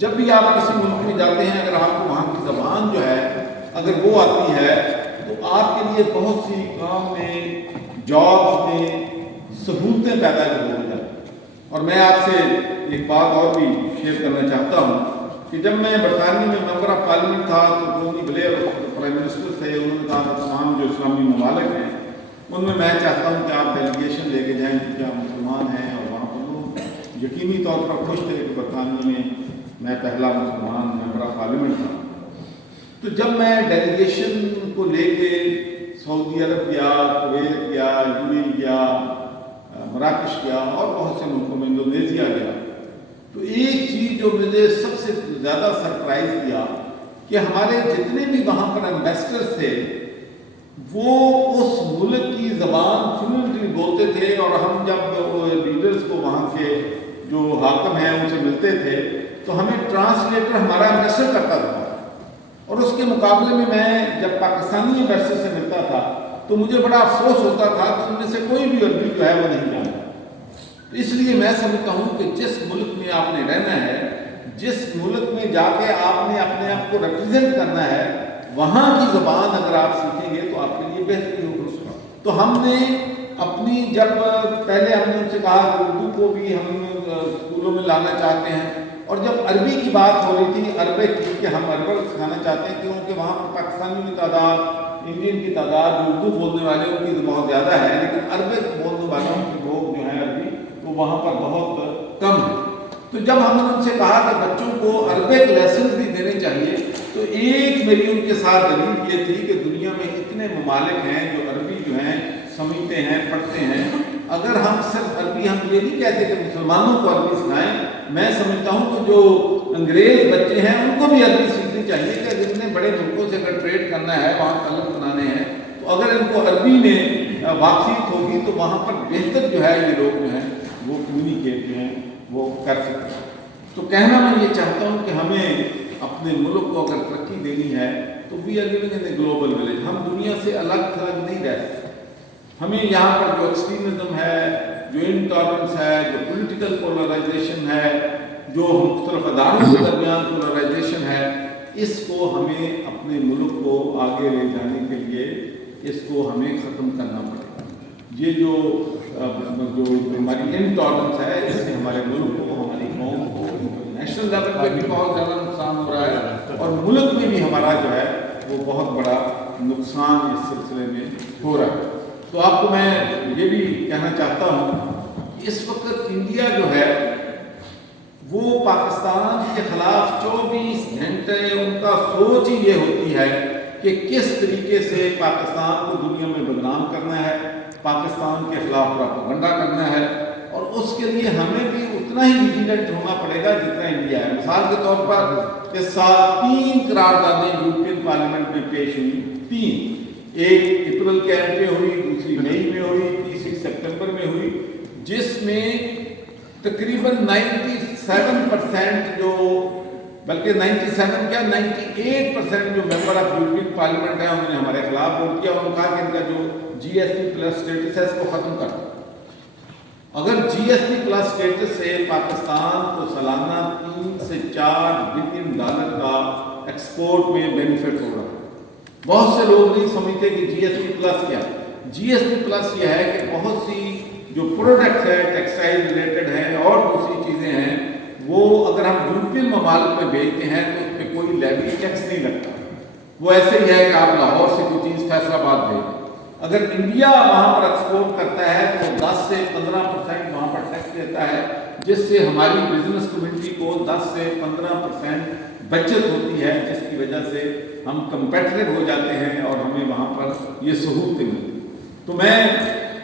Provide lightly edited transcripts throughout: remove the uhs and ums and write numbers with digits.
جب بھی آپ کسی ملک میں جاتے ہیں، اگر آپ کو وہاں کی زبان جو ہے اگر وہ آتی ہے تو آپ کے لیے بہت سی کام میں، جابس میں سہولتیں پیدا ہو جاتی ہیں۔ اور میں آپ سے ایک بات اور بھی شیئر کرنا چاہتا ہوں کہ جب میں برطانیہ میں ممبر آف پارلیمنٹ تھا تو ٹونی بلیئر پرائم منسٹر تھے، انہوں نے کہا کہ تمام جو اسلامی ممالک ہیں ان میں چاہتا ہوں کہ آپ ڈیلیگیشن لے کے جائیں کیونکہ آپ مسلمان ہیں، اور وہاں پر لوگ یقینی طور پر خوش تھے کہ برطانیہ میں پہلا مسلمان ممبر آف پارلیمنٹ تھا۔ تو جب میں ڈیلیگیشن کو لے کے سعودی عرب گیا، کویت گیا، یو اے گیا، مراکش گیا اور بہت سے ملکوں میں، انڈونیشیا گیا، تو ایک چیز جو مجھے سب سے زیادہ سرپرائز کیا کہ ہمارے جتنے بھی وہاں پر ایمبیسڈرز تھے وہ اس ملک کی زبان فلوئنٹلی بولتے تھے، اور ہم جب لیڈرز کو وہاں کے جو حاکم ہیں ان سے ملتے تھے تو ہمیں ٹرانسلیٹر ہمارا ایمبیسڈر کرتا تھا، اور اس کے مقابلے میں جب پاکستانی ایمبیسڈر سے ملتا تھا تو مجھے بڑا افسوس ہوتا تھا کہ ان میں سے کوئی بھی عربی جو ہے وہ نہیں جانتا۔ اس لیے میں سمجھتا ہوں کہ جس ملک میں آپ نے رہنا ہے، جس ملک میں جا کے آپ نے اپنے آپ کو ریپرزینٹ کرنا ہے، وہاں کی زبان اگر آپ سیکھیں گے تو آپ کے لیے بہتری ہوگی۔ تو ہم نے اپنی جب پہلے ہم نے ان سے کہا کہ اردو کو بھی ہم اسکولوں میں لانا چاہتے ہیں، اور جب عربی کی بات ہو رہی تھی، عربک کی کہ ہم عربک سکھانا چاہتے ہیں کیونکہ وہاں پر پاکستانی کی تعداد، انڈین کی تعداد جو اردو بولنے والے ان کی تو بہت زیادہ ہے، لیکن عربک بولنے والوں کے لوگ جو ہیں عربی وہ وہاں پر بہت کم ہے۔ تو جب ہم نے ان سے کہا کہ بچوں کو عربک لیسنز بھی دینے چاہیے، تو ایک میری ان کے ساتھ دلیل یہ تھی کہ دنیا میں اتنے ممالک ہیں جو عربی جو ہیں سمجھتے ہیں، پڑھتے ہیں۔ اگر ہم صرف عربی، ہم یہ نہیں کہتے کہ مسلمانوں کو عربی سکھائیں، میں سمجھتا ہوں کہ جو انگریز بچے ہیں ان کو بھی عربی سیکھنی چاہیے کہ جتنے بڑے ملکوں سے اگر ٹریڈ کرنا ہے، وہاں تعلق بنانے ہیں، تو اگر ان کو عربی میں واقفیت ہوگی تو وہاں پر بہتر جو ہے یہ لوگ جو ہیں وہ کمیونیکیٹ جو ہیں وہ کر سکتے ہیں۔ تو کہنا میں یہ چاہتا ہوں کہ ہمیں اپنے ملک کو اگر ترقی دینی ہے تو we are living in a global village, ہم دنیا سے الگ تھلگ نہیں رہ سکتے۔ ہمیں یہاں پر جو ایکسٹریمزم ہے، جو انٹالرنس ہے، جو پولیٹیکل پولرائزیشن ہے، جو مختلف اداروں کے درمیان پولرائزیشن ہے، اس کو ہمیں اپنے ملک کو آگے لے جانے کے لیے اس کو ہمیں ختم کرنا پڑے گا۔ یہ جو ہماری انٹالرنس ہے، اس سے ہمارے ملک کو، ہماری قوم کو نیشنل لیول پہ بھی بہت زیادہ نقصان ہو رہا ہے، اور ملک میں بھی ہمارا جو ہے وہ بہت بڑا نقصان اس سلسلے میں ہو رہا ہے۔ تو آپ کو میں یہ بھی کہنا چاہتا ہوں کہ اس وقت انڈیا جو ہے وہ پاکستان کے خلاف 24 گھنٹے ان کا سوچ ہی یہ ہوتی ہے کہ کس طریقے سے پاکستان کو دنیا میں بدنام کرنا ہے، پاکستان کے خلاف پروپیگنڈا کرنا ہے، اور اس کے لیے ہمیں بھی اتنا ہی ویجیلنٹ ہونا پڑے گا جتنا انڈیا ہے۔ مثال کے طور پر اس سال 3 قراردادیں یورپین پارلیمنٹ میں پیش ہوئی، 3، ایک اپریل کے اینڈ پہ ہوئی، دوسری مئی میں ہوئی، تیسری سپتمبر میں ہوئی، جس میں تقریباً 97% جو، بلکہ 97 کیا 98% جو ممبر آف یورپین پارلیمنٹ ہیں انہوں نے ہمارے خلاف ووٹ کیا، اور انہوں نے کہا کہ ان کا جو جی ایس ٹی پلس اسٹیٹس ہے اس کو ختم کر دو۔ اگر جی ایس ٹی پلس اسٹیٹس سے پاکستان کو سالانہ 3 سے 4 بلین ڈالر کا ایکسپورٹ میں بینیفٹ ہو رہا ہے۔ بہت سے لوگ نہیں سمجھتے کہ جی ایس ٹی پلس کیا ہے۔ جی ایس ٹی پلس یہ ہے کہ بہت سی جو پروڈکٹس ہیں، ٹیکسٹائل ریلیٹڈ ہیں اور دوسری چیزیں ہیں، وہ اگر ہم یورپین ممالک میں بیچتے ہیں تو اس پہ کوئی لیوی ٹیکس نہیں لگتا۔ وہ ایسے ہی ہے کہ آپ لاہور سے کوئی چیز فیصل آباد بھیجیں، اگر انڈیا وہاں پر ایکسپورٹ کرتا ہے تو 10 سے 15% وہاں پر ٹیکس دیتا ہے، جس سے ہماری بزنس کمیونٹی کو 10 سے 15% بچت ہوتی ہے، جس کی وجہ سے ہم کمپیٹیٹو ہو جاتے ہیں اور ہمیں وہاں پر یہ سہولتیں ملتی ہیں۔ تو میں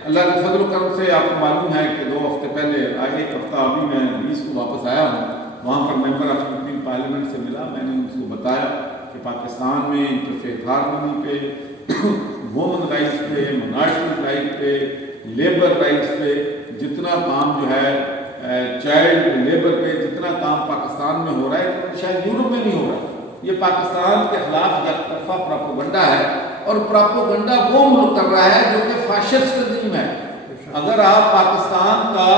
اللہ کے فضل و کرم سے، آپ کو معلوم ہے کہ 2 ہفتے پہلے، آگے ایک ہفتہ ابھی میں 20 کو واپس آیا ہوں، وہاں پر ممبر آف یورپین پارلیمنٹ سے ملا، میں نے ان کو بتایا کہ پاکستان میں انٹرفیتھ ہارمونی پہ، وومن رائٹس پہ، مائنارٹی رائٹ پہ، لیبر رائٹس پہ جتنا کام جو ہے، چائلڈ لیبر پہ جتنا کام پاکستان میں ہو رہا ہے شاید یورپ میں نہیں ہو رہا۔ یہ پاکستان کے خلاف یک طرفہ پروپیگنڈا ہے، اور پروپیگنڈا وہ ملک کر رہا ہے جو کہ فاشسٹ تنظیم ہے۔ اگر آپ پاکستان کا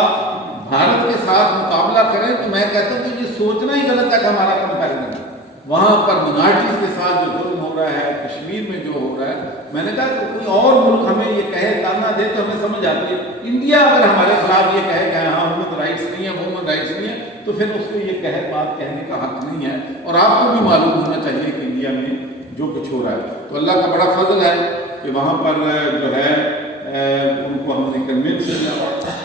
بھارت کے ساتھ مقابلہ کریں تو میں کہتا ہوں کہ یہ سوچنا ہی غلط ہے کہ ہمارا کمپیریزن ہے۔ وہاں پر منارٹیز کے ساتھ جو ظلم ہو رہا ہے، کشمیر میں جو ہو رہا ہے، میں نے کہا کہ کوئی اور ملک ہمیں یہ کہے، تانا دے تو ہمیں سمجھ آتی ہے۔ انڈیا اگر ہمارے خلاف یہ کہے کہ ہاں ہیومن رائٹس نہیں ہے، وومن رائٹس نہیں ہے، تو پھر اس کو یہ بات کہنے کا حق نہیں ہے۔ اور آپ کو بھی معلوم ہونا چاہیے کہ انڈیا میں جو کچھ ہو رہا ہے، تو اللہ کا بڑا فضل ہے کہ وہاں پر جو ہے ان کو ہم نے کنونس کیا،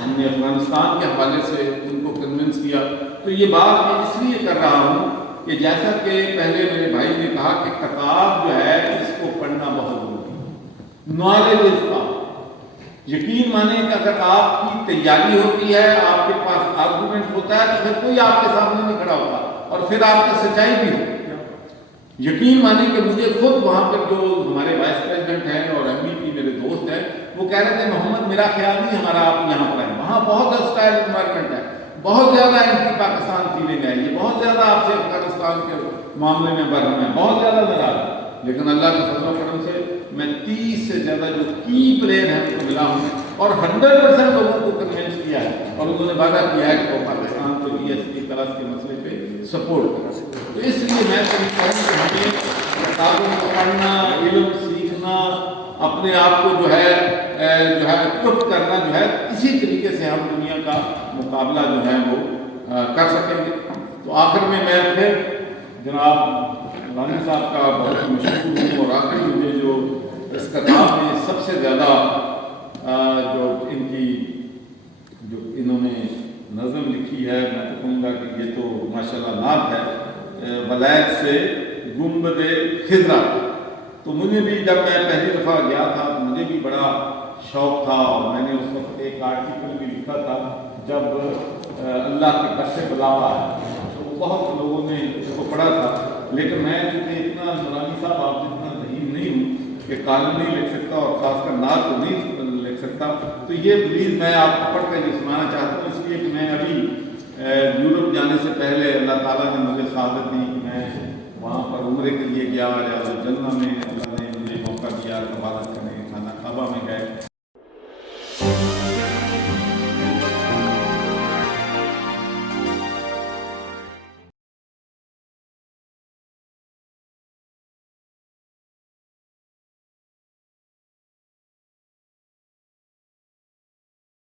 ہم نے افغانستان کے حوالے سے ان کو کنونس کیا۔ تو یہ بات میں اس لیے کر رہا ہوں کہ جیسا کہ پہلے میرے بھائی نے کہا کہ کتاب جو ہے اس کو پڑھنا بہت ضروری ہے۔ Knowledge is power. یقین مانیں کہ اگر آپ کی تیاری ہوتی ہے، آپ کے پاس آرگومنٹ ہوتا ہے، تو پھر کوئی آپ کے سامنے نہیں کھڑا ہوتا، اور پھر آپ کی سچائی بھی ہوتی ہے۔ یقین مانیں کہ مجھے خود وہاں پر جو ہمارے وائس پریزیڈنٹ ہیں اور ایم بی پی میرے دوست ہیں، وہ کہہ رہے تھے محمد میرا خیال نہیں ہمارا آپ یہاں پر ہے، وہاں بہت ہاسٹائل انوائرمنٹ ہے، بہت زیادہ اینٹی پاکستان فیلنگ ہے، یہ بہت زیادہ آپ سے افغانستان کے معاملے میں برہم ہے، بہت زیادہ ناراض ہے۔ لیکن اللہ کے فضل و کرم سے میں 30 سے زیادہ جو کی پلیئر ہیں ان کو ملا ہوں اور 100% لوگوں کو کنونس کیا ہے، اور انہوں نے وعدہ کیا ہے کہ وہ پاکستان کو ESP طرح کے مسئلے پہ سپورٹ کریں۔ تو اس لیے میں سمجھتا ہوں کہ ہمیں کتابوں کو پڑھنا، علم سیکھنا، اپنے آپ کو جو ہے اکوپ کرنا جو ہے، اسی طریقے سے ہم دنیا کا مقابلہ جو ہے وہ کر سکیں گے۔ تو آخر میں پھر جناب رانی صاحب کا بہت مشہور ہوں، اور آخر مجھے جو اس کتاب میں سب سے زیادہ جو ان کی جو انہوں نے نظم لکھی ہے، میں تو کہوں گا کہ یہ تو ماشاءاللہ نعت ہے، ولایت سے گنبد خضرا۔ تو مجھے بھی جب میں پہلی دفعہ گیا تھا تو مجھے بھی بڑا شوق تھا، اور میں نے اس وقت ایک آرٹیکل بھی لکھا تھا جب اللہ کے گھر سے بلاوا ہے، تو بہت لوگوں نے اس کو پڑھا تھا، لیکن میں چونکہ اتنا نورانی صاحب آپ جتنا ذہین نہیں ہوں کہ کالم نہیں لکھ سکتا، اور خاص کر نعت تو نہیں لکھ سکتا، تو یہ پلیز میں آپ کو پڑھ کر یہ سنانا چاہتا ہوں، اس لیے کہ میں ابھی یورپ جانے سے پہلے اللہ تعالیٰ نے مجھے سعادت دی کہ میں وہاں پر عمرے کے لیے گیا، ریاض الجنہ میں اللہ نے مجھے موقع دیا مبارک کرنے